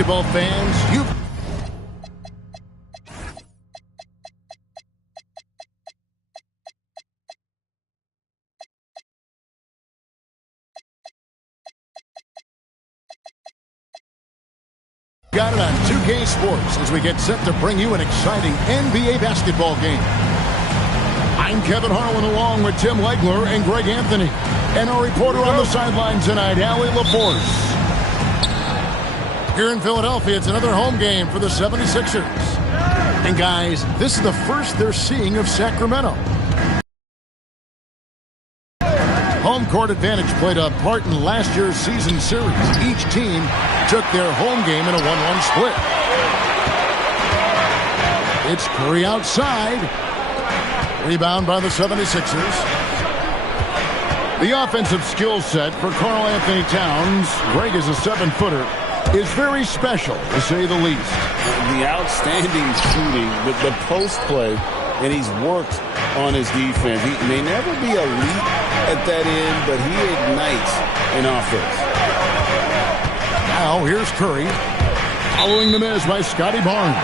basketball fans, you've got it on 2K Sports as we get set to bring you an exciting NBA basketball game. I'm Kevin Harlan along with Tim Legler and Greg Anthony. And our reporter on the sideline tonight, Allie LaForce. Here in Philadelphia, it's another home game for the 76ers. And guys, this is the first they're seeing of Sacramento. Home court advantage played a part in last year's season series. Each team took their home game in a 1-1 split. It's Curry outside. Rebound by the 76ers. The offensive skill set for Karl Anthony Towns, Greg is a 7-footer, is very special, to say the least. The outstanding shooting, the post play, and he's worked on his defense. He may never be elite at that end, but he ignites an offense. Now here's Curry. Following the miss by Scotty Barnes.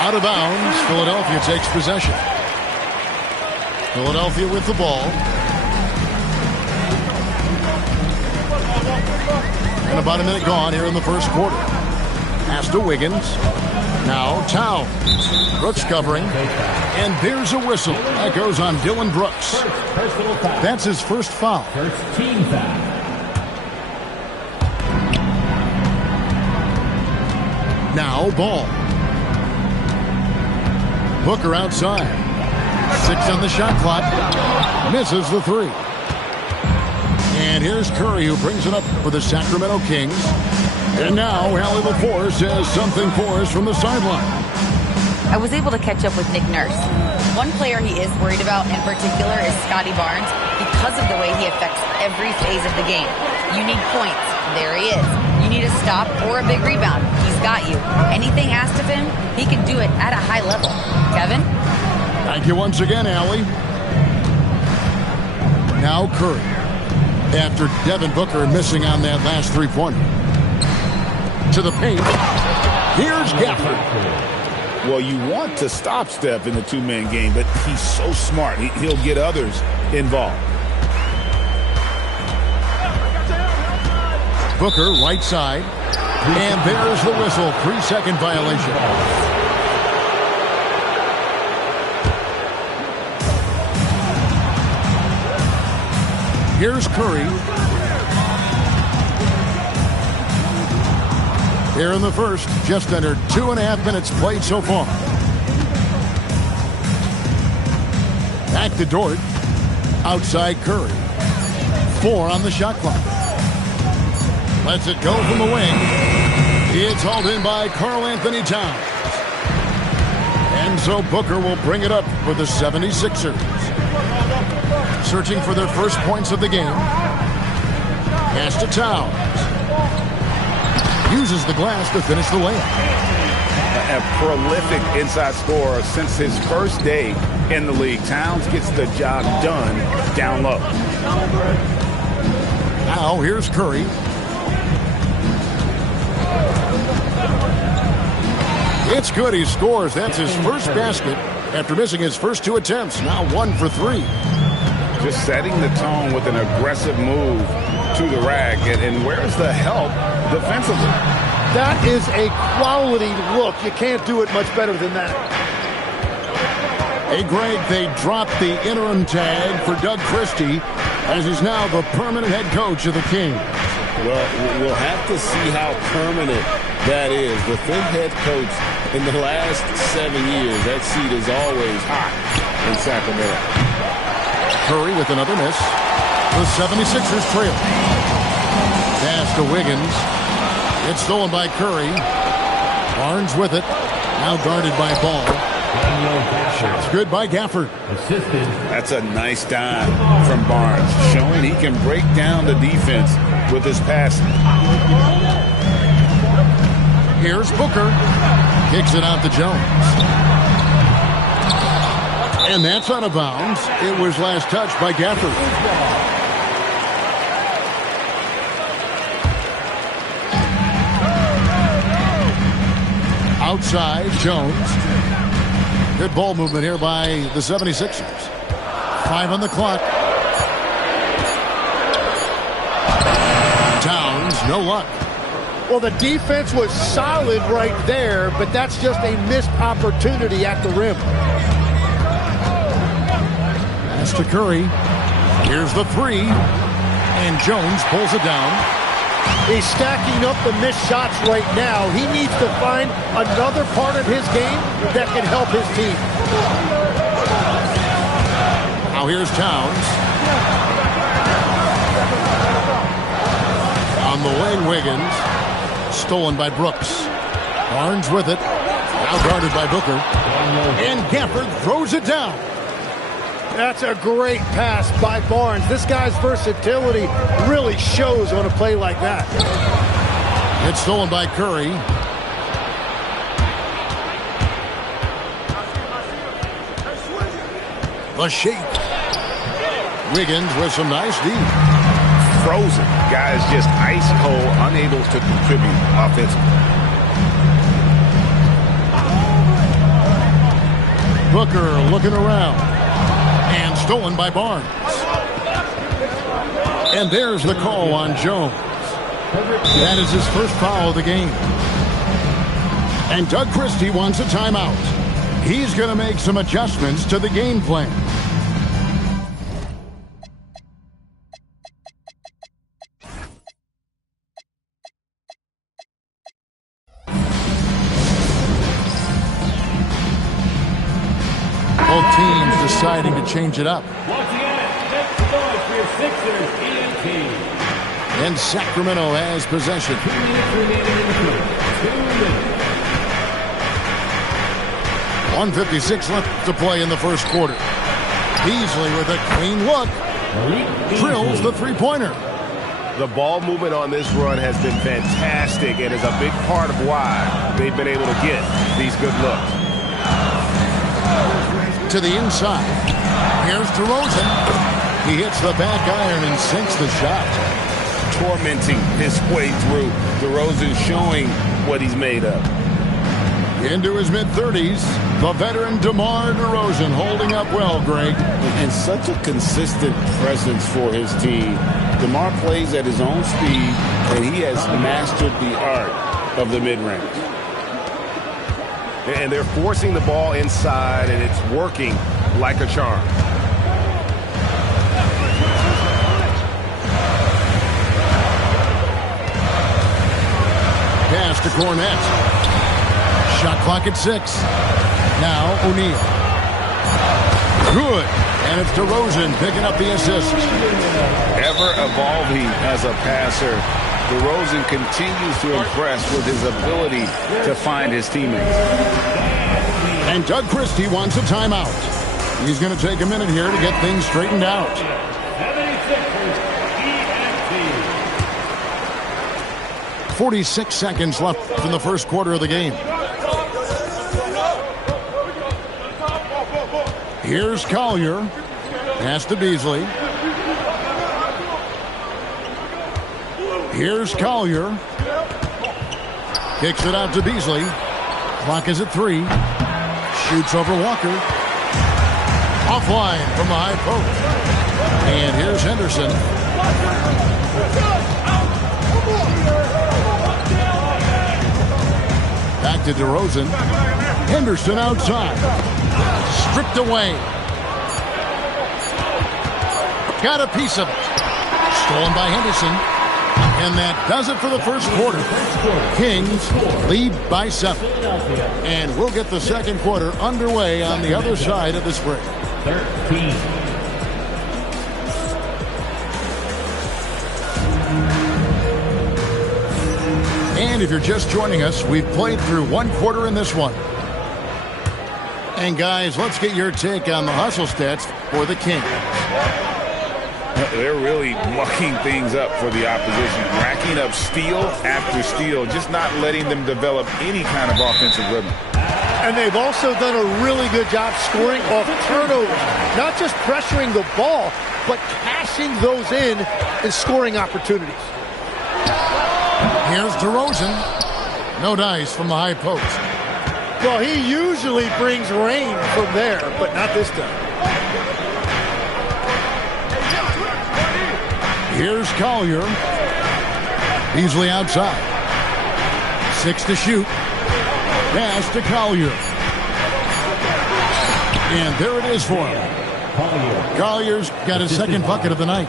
Out of bounds, Philadelphia takes possession. Philadelphia with the ball. And about a minute gone here in the first quarter. Pass to Wiggins. Now Towns. Brooks covering. And there's a whistle. That goes on Dylan Brooks. That's his first foul. First team foul. Now Ball. Booker outside. 6 on the shot clock. Misses the 3. And here's Curry, who brings it up for the Sacramento Kings. And now Allie LaForce has something for us from the sideline. I was able to catch up with Nick Nurse. One player he is worried about in particular is Scotty Barnes because of the way he affects every phase of the game. You need points. There he is. You need a stop or a big rebound. He's got you. Anything asked of him, he can do it at a high level. Kevin? Thank you once again, Allie. Now Curry. After Devin Booker missing on that last three-pointer. To the paint. Here's Gafford. Well, you want to stop Steph in the two-man game, but he's so smart. He'll get others involved. Booker, right side. And there's the whistle. 3-second violation. Here's Curry. Here in the first, just under 2.5 minutes played so far. Back to Dort. Outside Curry. 4 on the shot clock. Lets it go from the wing. It's hauled in by Karl Anthony Towns. And so Booker will bring it up for the 76ers. Searching for their first points of the game. Pass to Towns. Uses the glass to finish the layup. A prolific inside scorer since his first day in the league. Towns gets the job done down low. Now here's Curry. It's good. He scores. That's his first basket after missing his first 2 attempts. Now 1 for 3. Just setting the tone with an aggressive move to the rack. And where's the help defensively? That is a quality look. You can't do it much better than that. Hey, Greg, they dropped the interim tag for Doug Christie as he's now the permanent head coach of the Kings. Well, we'll have to see how permanent that is. The fifth head coach in the last 7 years, that seat is always hot in Sacramento. Curry with another miss. The 76ers trail. Pass to Wiggins. It's stolen by Curry. Barnes with it. Now guarded by Ball. It's good by Gafford. That's a nice dime from Barnes, showing he can break down the defense with his passing. Here's Booker. Kicks it out to Jones. And that's out of bounds. It was last touched by Gafford. Outside, Jones. Good ball movement here by the 76ers. 5 on the clock. Towns, no luck. Well, the defense was solid right there, but that's just a missed opportunity at the rim. Pass to Curry. Here's the three. And Jones pulls it down. He's stacking up the missed shots right now. He needs to find another part of his game that can help his team. Now here's Towns. On the wing, Wiggins. Stolen by Brooks. Barnes with it. Now guarded by Booker. And Gafford throws it down. That's a great pass by Barnes. This guy's versatility really shows on a play like that. It's stolen by Curry. The shake. Wiggins with some nice D. Frozen. Guys just ice cold, unable to contribute offensively. Booker looking around. And stolen by Barnes. And there's the call on Jones. That is his first foul of the game. And Doug Christie wants a timeout. He's going to make some adjustments to the game plan. Both teams deciding to change it up. Once again, that's the noise for your Sixers EMT. And Sacramento has possession. 2 minutes remaining in the quarter. 2 minutes. 1:56 left to play in the first quarter. Beasley with a clean look. Drills the three-pointer. The ball movement on this run has been fantastic and is a big part of why they've been able to get these good looks. To the inside. Here's DeRozan. He hits the back iron and sinks the shot. Tormenting his way through. DeRozan showing what he's made of. Into his mid-30s, the veteran DeMar DeRozan holding up well, Greg. And such a consistent presence for his team. DeMar plays at his own speed, and he has mastered the art of the mid-range. And they're forcing the ball inside, and it's working like a charm. Pass to Cornette. Shot clock at 6. Now O'Neal. Good. And it's DeRozan picking up the assist. Ever evolving as a passer, DeRozan continues to impress with his ability to find his teammates. And Doug Christie wants a timeout. He's going to take a minute here to get things straightened out. 76ers EMT. 46 seconds left in the first quarter of the game. Here's Collier. Pass to Beasley. Here's Collier. Kicks it out to Beasley. Clock is at 3. Shoots over Walker. Offline from the high post. And here's Henderson. Back to DeRozan. Henderson outside. Stripped away. Got a piece of it. Stolen by Henderson. And that does it for the first quarter. Kings lead by 7. And we'll get the second quarter underway on the other side of this break. 13. And if you're just joining us, we've played through one quarter in this one. And guys, let's get your take on the hustle stats for the Kings. They're really mucking things up for the opposition, racking up steal after steal, just not letting them develop any kind of offensive rhythm. And they've also done a really good job scoring off turnovers. Not just pressuring the ball, but cashing those in and scoring opportunities. Here's DeRozan. No dice from the high post. Well, he usually brings rain from there, but not this time. Here's Collier. Beasley outside. 6 to shoot. Pass to Collier. And there it is for him. Collier's got his second bucket of the night.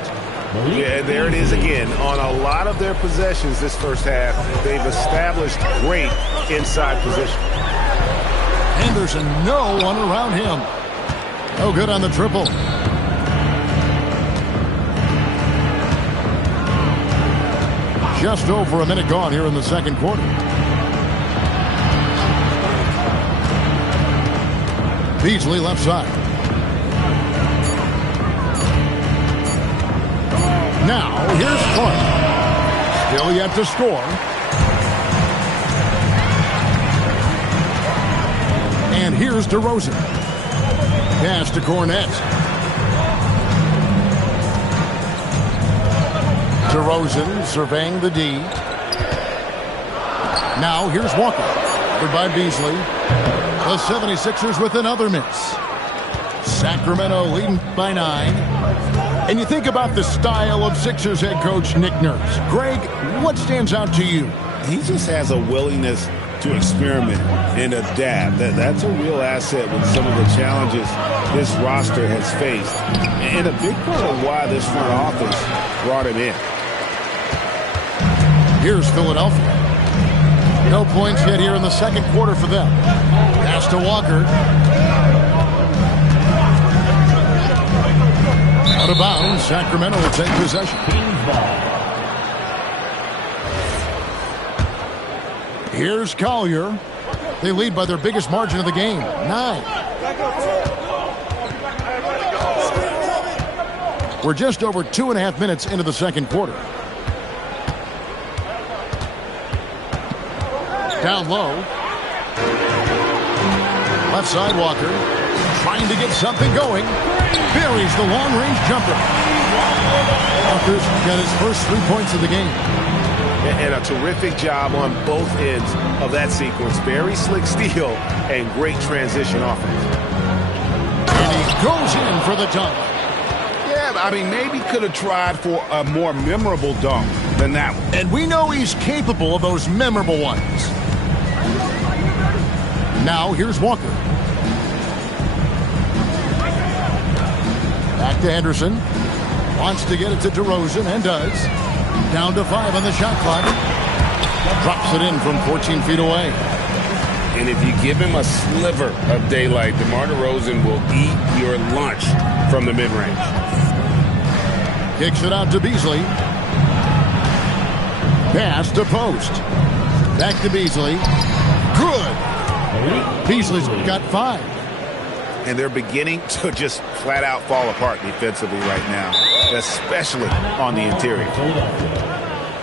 Yeah, there it is again. On a lot of their possessions this first half, they've established great inside position. And there's no one around him. No good on the triple. Just over a minute gone here in the second quarter. Beasley left side. Now, here's Clark. Still yet to score. And here's DeRozan. Pass to Cornet. DeRozan surveying the D. Now here's Walker. Covered by Beasley. The 76ers with another miss. Sacramento leading by 9. And you think about the style of Sixers head coach Nick Nurse. Greg, what stands out to you? He just has a willingness to experiment and adapt. That's a real asset with some of the challenges this roster has faced. And a big part of why this front office brought him in. Here's Philadelphia. No points yet here in the second quarter for them. Pass to Walker. Out of bounds. Sacramento will take possession. Here's Collier. They lead by their biggest margin of the game, 9. We're just over 2.5 minutes into the second quarter. Down low. Left side Walker. Trying to get something going. Buries the long-range jumper. Walker's got his first 3 points of the game. And a terrific job on both ends of that sequence. Very slick steal and great transition offense. And he goes in for the dunk. Yeah, I mean, maybe could have tried for a more memorable dunk than that one. And we know he's capable of those memorable ones. Now here's Walker. Back to Henderson. Wants to get it to DeRozan and does. Down to 5 on the shot clock. Drops it in from 14 feet away. And if you give him a sliver of daylight, DeMar DeRozan will eat your lunch from the mid-range. Kicks it out to Beasley. Pass to Post. Back to Beasley. Good. Beasley's got 5. And they're beginning to just flat out fall apart defensively right now, especially on the interior.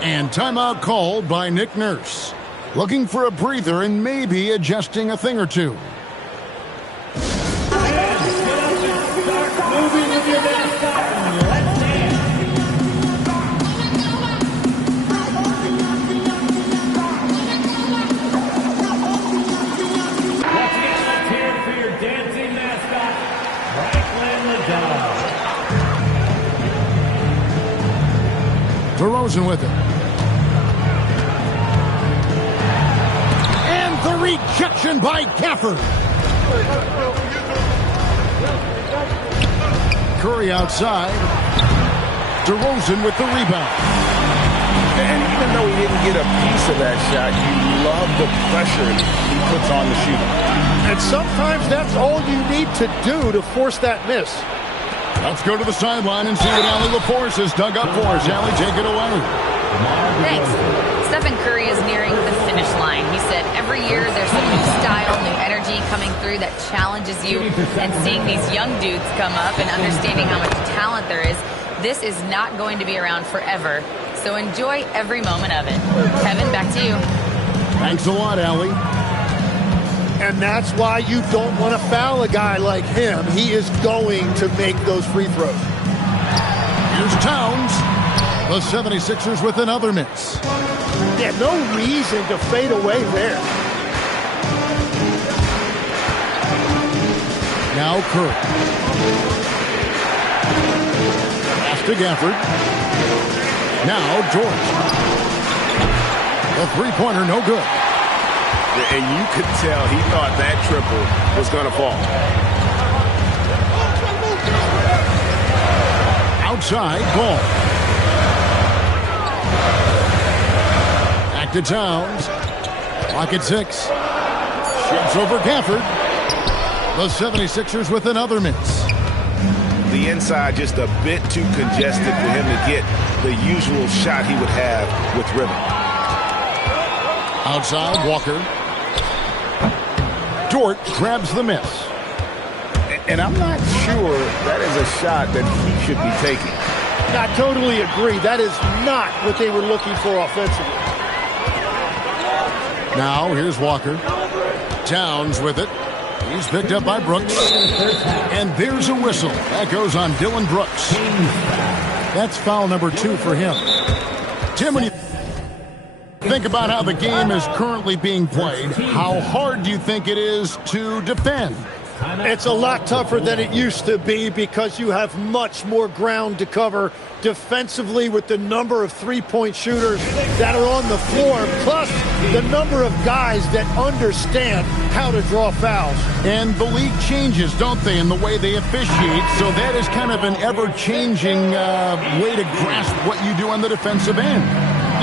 And timeout called by Nick Nurse. Looking for a breather and maybe adjusting a thing or two. DeRozan with it. And the rejection by Gafford. Curry outside. DeRozan with the rebound. And even though he didn't get a piece of that shot, you love the pressure he puts on the shooter. And sometimes that's all you need to do to force that miss. Let's go to the sideline and see what Allie LaForce has dug up for us. Allie, take it away. Thanks. Stephen Curry is nearing the finish line. He said every year there's a new style, new energy coming through that challenges you. And seeing these young dudes come up and understanding how much talent there is, this is not going to be around forever. So enjoy every moment of it. Kevin, back to you. Thanks a lot, Allie. And that's why you don't want to foul a guy like him. He is going to make those free throws. Here's Towns. The 76ers with another miss. Yeah, no reason to fade away there. Now Curry. Pass to Gafford. Now George. The three-pointer, no good. And you could tell he thought that triple was going to fall. Outside, ball. Back to Towns. Clock at 6. Ships over Gafford. The 76ers with another miss. The inside just a bit too congested for him to get the usual shot he would have with rhythm. Outside, Walker. Dort grabs the miss. And I'm not sure that is a shot that he should be taking. I totally agree. That is not what they were looking for offensively. Now, here's Walker. Towns with it. He's picked up by Brooks. And there's a whistle. That goes on Dylan Brooks. That's foul number 2 for him. Tim, when you think about how the game is currently being played, how hard do you think it is to defend? It's a lot tougher than it used to be because you have much more ground to cover defensively with the number of three-point shooters that are on the floor, plus the number of guys that understand how to draw fouls. And the league changes, don't they, in the way they officiate, so that is kind of an ever-changing way to grasp what you do on the defensive end.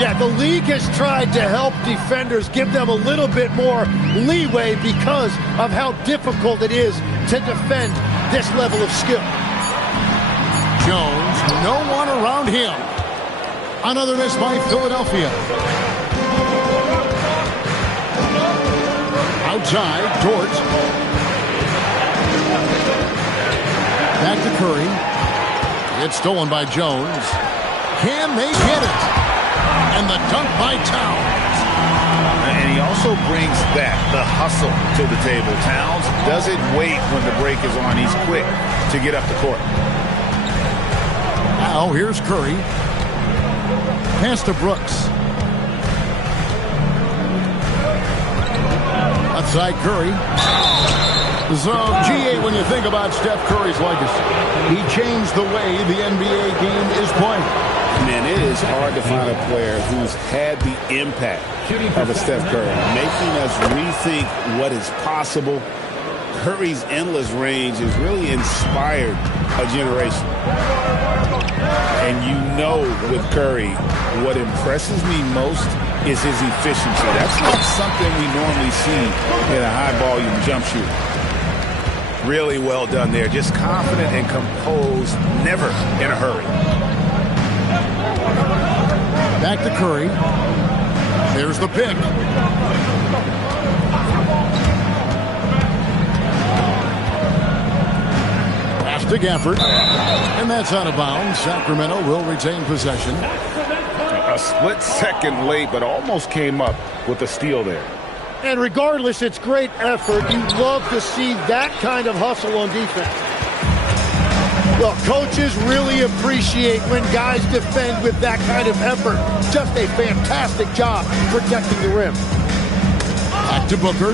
Yeah, the league has tried to help defenders, give them a little bit more leeway because of how difficult it is to defend this level of skill. Jones, no one around him. Another miss by Philadelphia. Outside, Dort. Back to Curry. It's stolen by Jones. Can they get it? And the dunk by Towns. And he also brings the hustle to the table. Towns doesn't wait when the break is on. He's quick to get up the court. Now here's Curry. Pass to Brooks. Outside Curry. So, GA, when you think about Steph Curry's legacy, he changed the way the NBA game is played. Man, it is hard to find a player who's had the impact of a Steph Curry, making us rethink what is possible. Curry's endless range has really inspired a generation. And you know with Curry, what impresses me most is his efficiency. That's not something we normally see in a high-volume jump shooter. Really well done there. Just confident and composed, never in a hurry. Back to Curry. There's the pick. Pass to Gafford. And that's out of bounds. Sacramento will retain possession. A split second late, but almost came up with a steal there. And regardless, it's great effort. You love to see that kind of hustle on defense. Well, coaches really appreciate when guys defend with that kind of effort. Just a fantastic job protecting the rim. Back to Booker.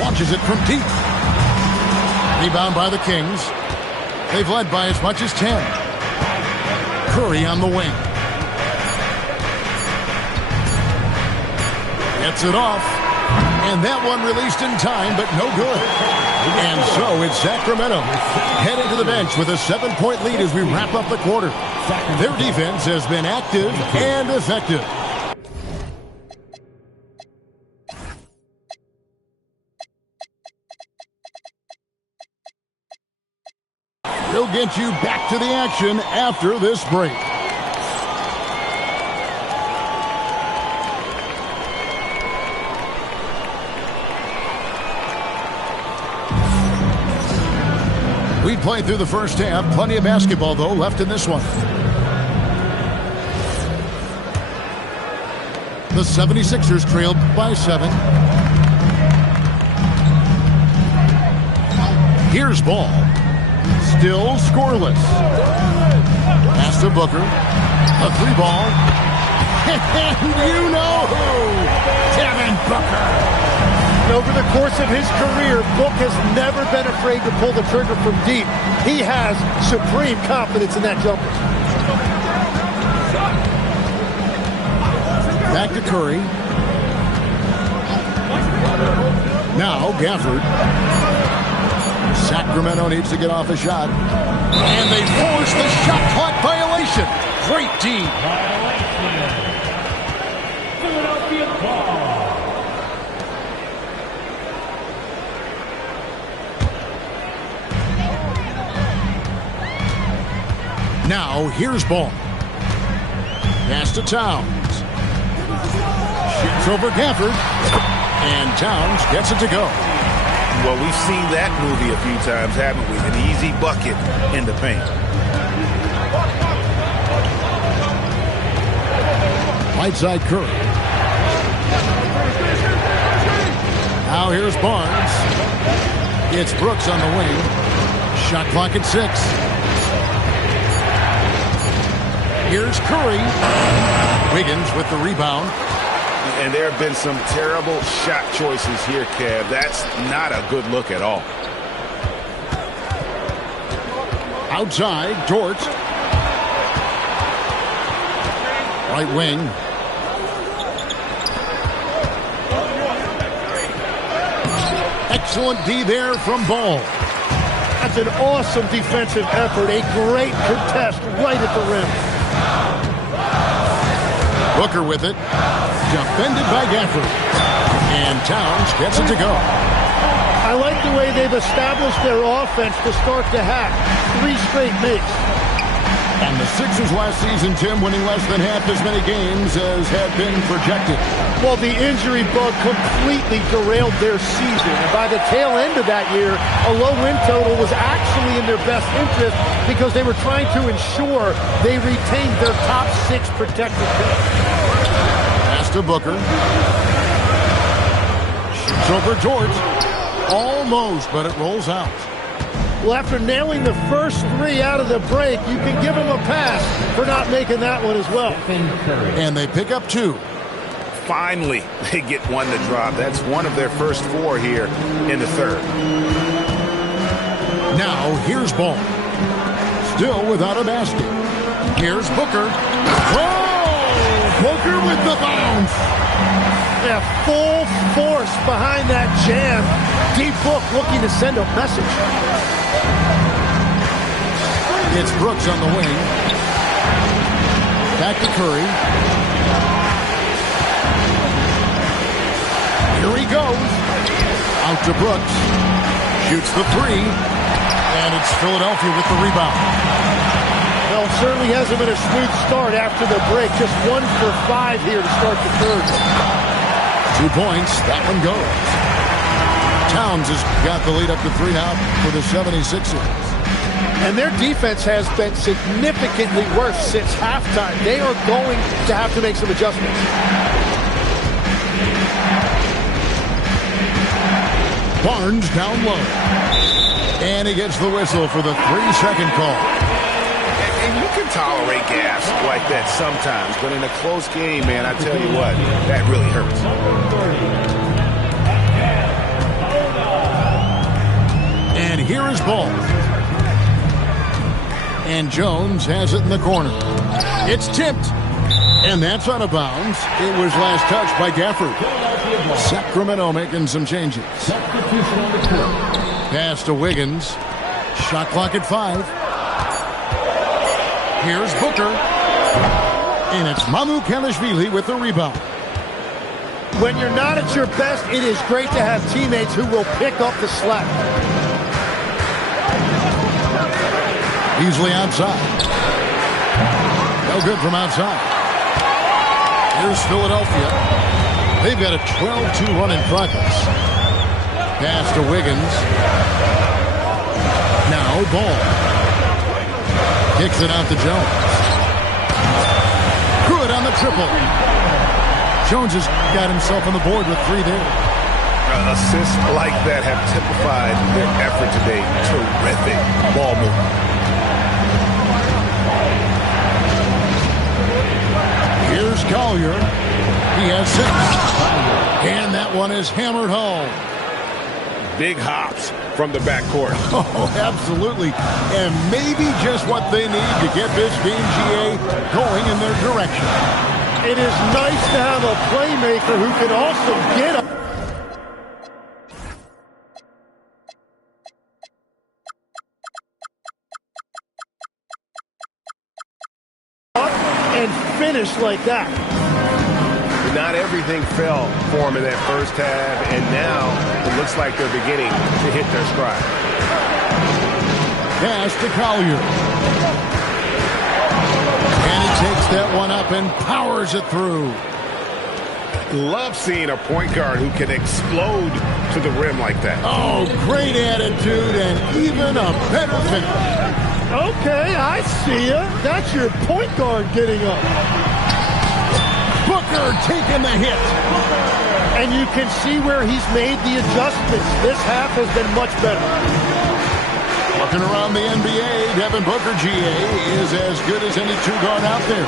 Launches it from deep. Rebound by the Kings. They've led by as much as 10. Curry on the wing. Gets it off. And that one released in time, but no good. And so it's Sacramento heading to the bench with a 7-point lead as we wrap up the quarter. Their defense has been active and effective. We'll get you back to the action after this break. We played through the first half. Plenty of basketball, though, left in this one. The 76ers trailed by 7. Here's ball. Still scoreless. Pass to Booker. A 3-ball. And you know who? Devin Booker. No Over the course of his career, Book has never been afraid to pull the trigger from deep. He has supreme confidence in that jumper. Back to Curry. Now Gafford. Sacramento needs to get off a shot. And they force the shot clock violation. Great D. Philadelphia ball. Now here's ball. Pass to Towns. Shoots over Gafford. And Towns gets it to go. Well, we've seen that movie a few times, haven't we? An easy bucket in the paint. Right side Curry. Now here's Barnes. It's Brooks on the wing. Shot clock at 6. Here's Curry. Wiggins with the rebound. And there have been some terrible shot choices here, Kev. That's not a good look at all. Outside, Dort. Right wing. Excellent D there from Ball. That's an awesome defensive effort. A great contest right at the rim. Booker with it. Defended by Gafford. And Towns gets it to go. I like the way they've established their offense to start the half. 3 straight makes. And the Sixers last season, Tim, winning less than half as many games as had been projected. Well, the injury bug completely derailed their season. And by the tail end of that year, a low win total was actually in their best interest because they were trying to ensure they retained their top 6 protected picks. Pass to Booker. Shoots over Dort. Almost, but it rolls out. Well, after nailing the first 3 out of the break, you can give them a pass for not making that one as well. And they pick up 2. Finally, they get one to drop. That's one of their first 4 here in the third. Now, here's Ball. Still without a basket. Here's Booker. Oh! Booker with the bounce. Yeah, full force behind that jam. D-Book looking to send a message. It's Brooks on the wing. Back to Curry. Here he goes. Out to Brooks. Shoots the 3. And it's Philadelphia with the rebound. Well, it certainly hasn't been a smooth start after the break. Just 1 for 5 here to start the third. 2 points. That one goes. Towns has got the lead up to 3 now for the 76ers. And their defense has been significantly worse since halftime. They are going to have to make some adjustments. Barnes down low. And he gets the whistle for the 3-second call. And you can tolerate gas like that sometimes, but in a close game, man, I tell you what, that really hurts. And here is Ball. And Jones has it in the corner. It's tipped. And that's out of bounds. It was last touched by Gafford. Sacramento making some changes. Pass to Wiggins. Shot clock at 5. Here's Booker. And it's Mamoukanishvili with the rebound. When you're not at your best, it is great to have teammates who will pick up the slack. Easily outside. No good from outside. Here's Philadelphia. They've got a 12-2 run in progress. Pass to Wiggins. Now Ball. Kicks it out to Jones. Good on the triple. Jones has got himself on the board with 3 there. Assists like that have typified their effort today. Terrific ball movement. Here's Collier. He has 6. And that one is hammered home. Big hops from the backcourt. Oh, absolutely. And maybe just what they need to get this game, GA, going in their direction. It is nice to have a playmaker who can also get up and finish like that. Not everything fell for them in that first half, and now it looks like they're beginning to hit their stride. Pass to Collier. And he takes that one up and powers it through. Love seeing a point guard who can explode to the rim like that. Oh, great attitude and even a better finish. Okay, I see ya. That's your point guard getting up. Booker taking the hit. And you can see where he's made the adjustments. This half has been much better. Looking around the NBA, Devin Booker, GA, is as good as any two-guard out there.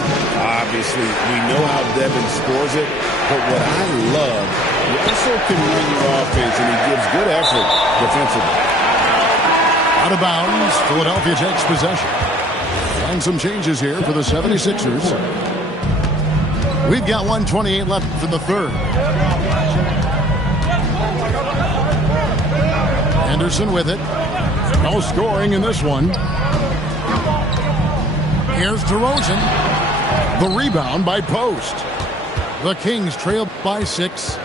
Obviously, we know how Devin scores it, but what I love, he also can run your offense, and he gives good effort defensively. Out of bounds, Philadelphia takes possession. And some changes here for the 76ers. We've got 1:28 left for the third. Anderson with it. No scoring in this one. Here's DeRozan. The rebound by Post. The Kings trail by 6.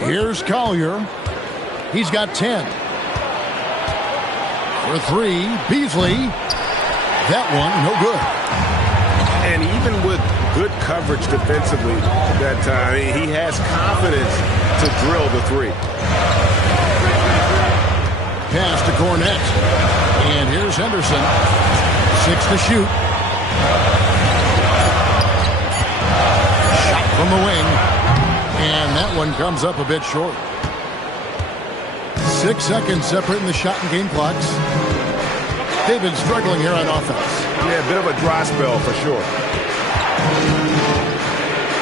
Here's Collier. He's got 10. For 3, Beasley. That one, no good. And even with good coverage defensively that time, he has confidence to drill the 3. Pass to Cornette. And here's Henderson. 6 to shoot. Shot from the wing. And that one comes up a bit short. 6 seconds separating the shot and game clocks. They've been struggling here on offense. Yeah, a bit of a dry spell for sure.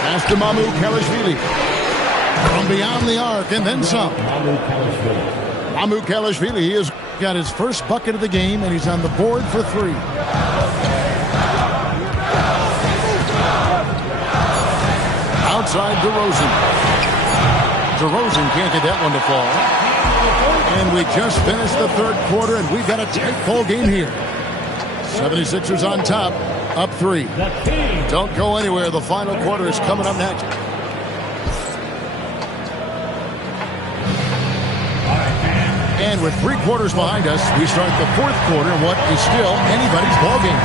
Pass to Kelishvili. From beyond the arc and then some. Kelishvili has got his first bucket of the game, and he's on the board for 3. Outside DeRozan. DeRozan can't get that one to fall. And we just finished the third quarter, and we've got a tight ball game here. 76ers on top, up 3. Don't go anywhere. The final quarter is coming up next. And with 3 quarters behind us, we start the fourth quarter in what is still anybody's ball game.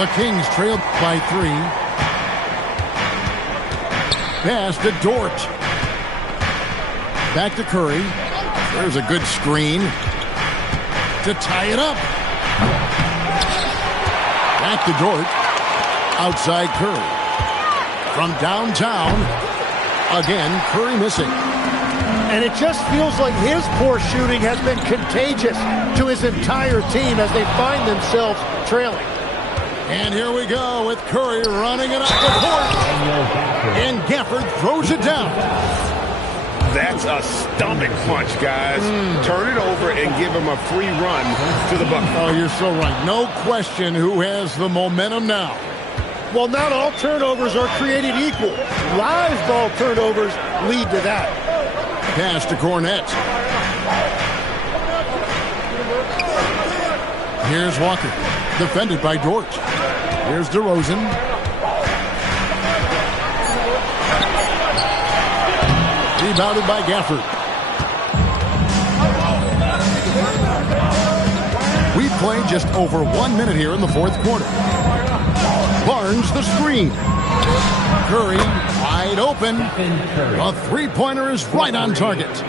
The Kings trail by 3. Pass to Dort. Back to Curry. There's a good screen to tie it up. Back to Dort. Outside Curry. From downtown. Again, Curry missing. And it just feels like his poor shooting has been contagious to his entire team as they find themselves trailing. And here we go with Curry running it up the court. And Gafford throws it down. That's a stomach punch, guys. Turn it over and give him a free run to the bucket. Oh, you're so right. No question who has the momentum now. Well, not all turnovers are created equal. Live ball turnovers lead to that. Pass to Cornette. Here's Walker. Defended by Dort. Here's DeRozan. Rebounded by Gafford. We played just over 1 minute here in the fourth quarter. Barnes the screen. Curry wide open. A three-pointer is right on target.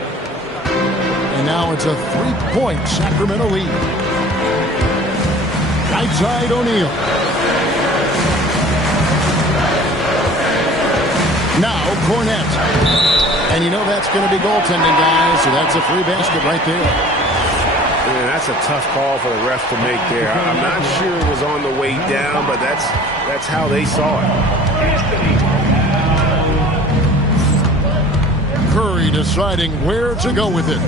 And now it's a 3-point Sacramento lead. Right side O'Neal. Now Cornette. And you know that's going to be goaltending, guys, so that's a free basket right there. Man, that's a tough call for the ref to make there. I'm not sure it was on the way down, but that's how they saw it. Curry deciding where to go with it.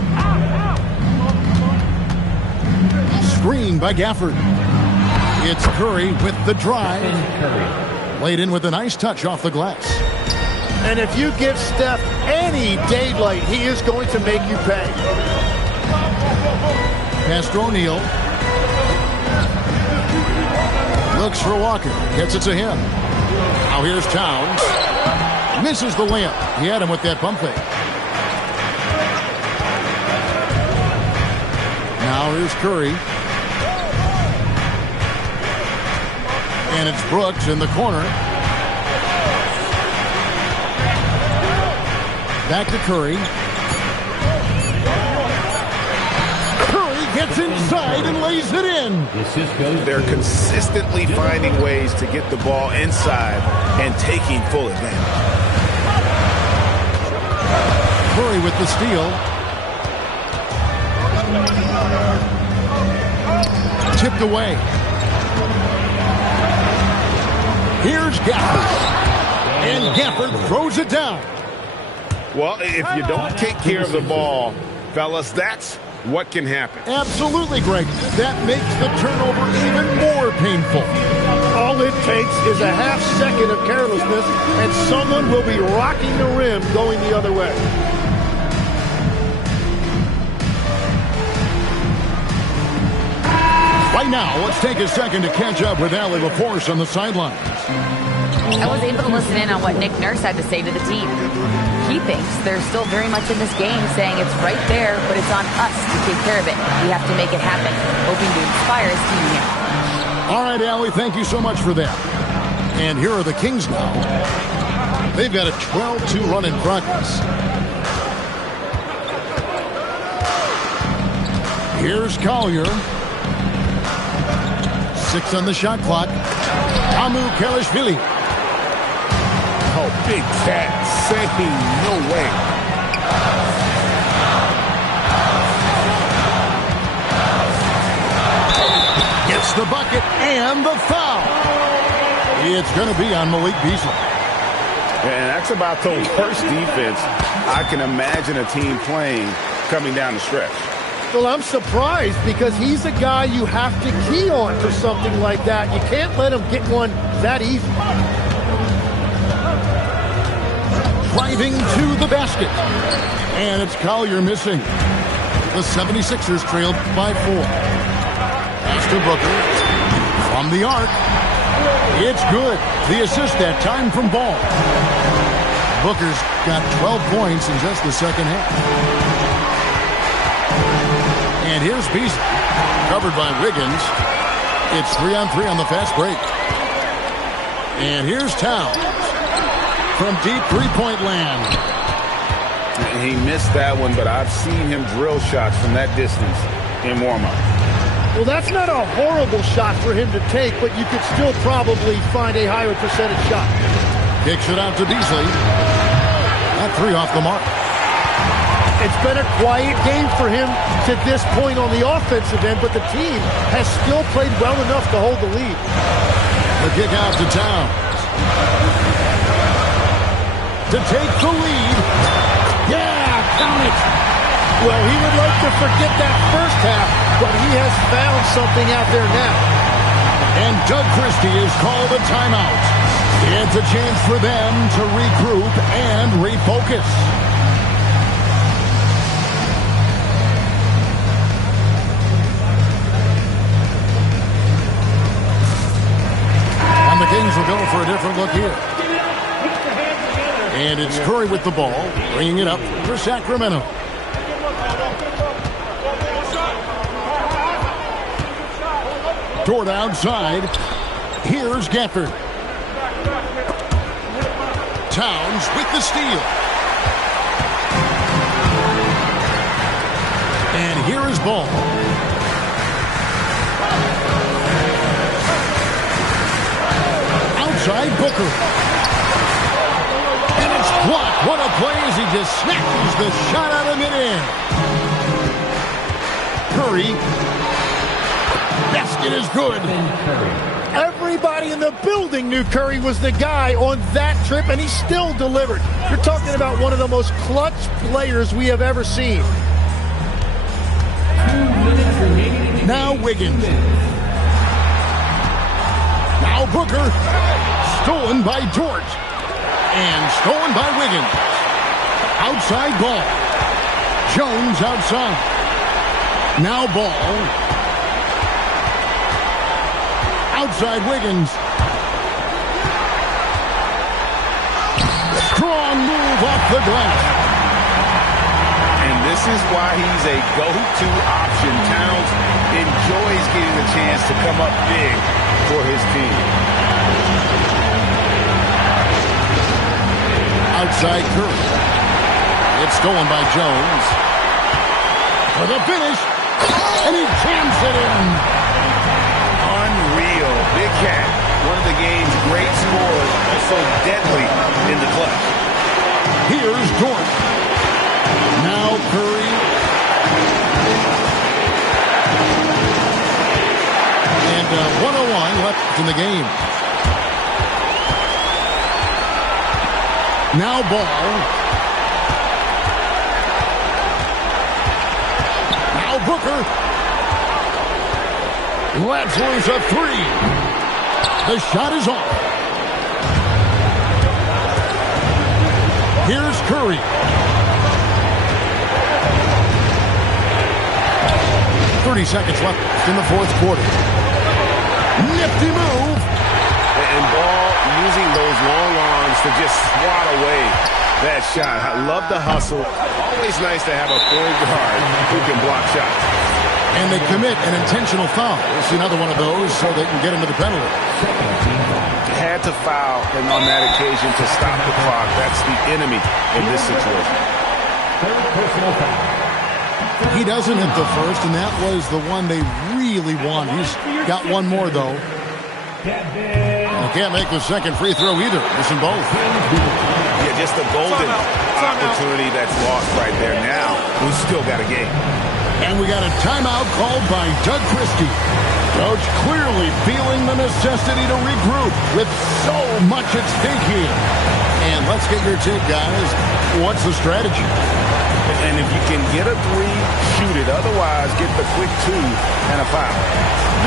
Screen by Gafford. It's Curry with the drive. Laid in with a nice touch off the glass. And if you give Steph any daylight, he is going to make you pay. Pass to O'Neal. Looks for Walker. Gets it to him. Now here's Towns. Misses the layup. He had him with that bump fake. Now here's Curry. And it's Brooks in the corner. Back to Curry. Curry gets inside and lays it in. They're consistently finding ways to get the ball inside and taking full advantage. Curry with the steal. Tipped away. Here's Gafford. And Gafford throws it down. Well, if you don't take care of the ball, fellas, that's what can happen. Absolutely, Greg. That makes the turnover even more painful. All it takes is a half second of carelessness, and someone will be rocking the rim going the other way. Right now, let's take a second to catch up with Allie LaForce on the sidelines. I was able to listen in on what Nick Nurse had to say to the team. He thinks they're still very much in this game, saying it's right there, but it's on us to take care of it. We have to make it happen, hoping to inspire his team here. All right, Allie, thank you so much for that. And here are the Kings now. They've got a 12-2 run in progress. Here's Collier. 6 on the shot clock. Amu Kelishvili. Oh, big cat saying no way. Gets the bucket and the foul. It's going to be on Malik Beasley. And that's about the worst defense I can imagine a team playing coming down the stretch. Well, I'm surprised because he's a guy you have to key on for something like that. You can't let him get one that easy. Driving to the basket. And it's Collier missing. The 76ers trailed by 4. Pass to Booker. From the arc. It's good. The assist that time from Ball. Booker's got 12 points in just the second half. And here's Beasley, covered by Wiggins. It's 3-on-3 on the fast break. And here's Towns from deep three-point land. He missed that one, but I've seen him drill shots from that distance in warm-up. Well, that's not a horrible shot for him to take, but you could still probably find a higher percentage shot. Kicks it out to Beasley. That 3 off the mark. It's been a quiet game for him to this point on the offensive end, but the team has still played well enough to hold the lead. The kick out to Towns. To take the lead. Yeah, count it. Well, he would like to forget that first half, but he has found something out there now. And Doug Christie has called a timeout. It's a chance for them to regroup and refocus. And the Kings will go for a different look here. And it's Curry with the ball, bringing it up for Sacramento. Toward outside. Here's Gafford. Towns with the steal. And here is Ball. Outside Booker. And it's blocked. What a play as he just snatches the shot out of midair. Curry. Basket is good. Every The building knew Curry was the guy on that trip, and he still delivered. You're talking about one of the most clutch players we have ever seen. Now Wiggins. Now Booker. Stolen by George. And stolen by Wiggins. Outside ball. Jones outside. Now ball. Outside Wiggins. Strong move off the glass. And this is why he's a go-to option. Towns enjoys getting the chance to come up big for his team. Outside Curry. It's stolen by Jones. For the finish. And he jams it in. Unreal. Big Cat, one of the game's great scorers, also deadly in the clutch. Here's Dort. Now Curry. And 1:01 left in the game. Now ball. Now Booker. Lets loose a three. The shot is off. Here's Curry. .30 seconds left in the fourth quarter. Nifty move. And Ball using those long arms to just swat away that shot. I love the hustle. Always nice to have a point guard who can block shots. And they commit an intentional foul. We'll see another one of those so they can get into the penalty. Had to foul and on that occasion to stop the clock. That's the enemy in this situation. Third personal foul. He doesn't hit the first, and that was the one they really wanted. He's got one more, though. And can't make the second free throw either. Missing both. Yeah, just a golden opportunity that's lost right there. Now, we've still got a game. And we got a timeout called by Doug Christie. Coach clearly feeling the necessity to regroup with so much at stake here. And let's get your take, guys. What's the strategy? And if you can get a three, shoot it. Otherwise, get the quick two and a foul.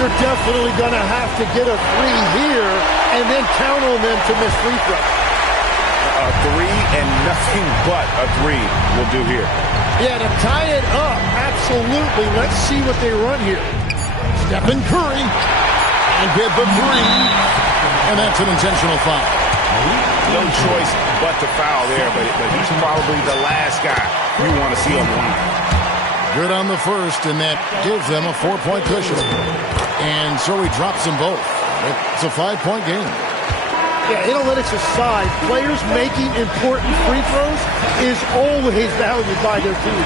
You're definitely going to have to get a three here and then count on them to miss free throws. A three and nothing but a three will do here. Yeah, to tie it up, absolutely. Let's see what they run here. Stephen Curry. And get the three. And that's an intentional foul. No choice but to foul there, but he's probably the last guy you want to see on the line. Good on the first, and that gives them a 4-point cushion. And so he drops them both. It's a 5-point game. Yeah, analytics aside, players making important free throws is always valued by their team.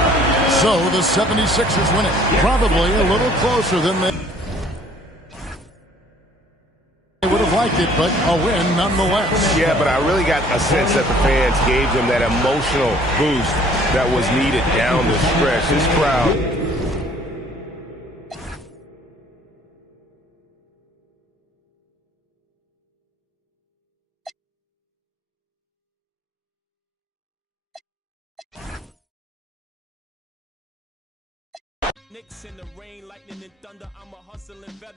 So the 76ers win it. Probably a little closer than they would have liked it, but a win nonetheless. Yeah, but I really got a sense that the fans gave them that emotional boost that was needed down the stretch. This crowd. Knicks in the rain, lightning and thunder, I'm a hustling veteran.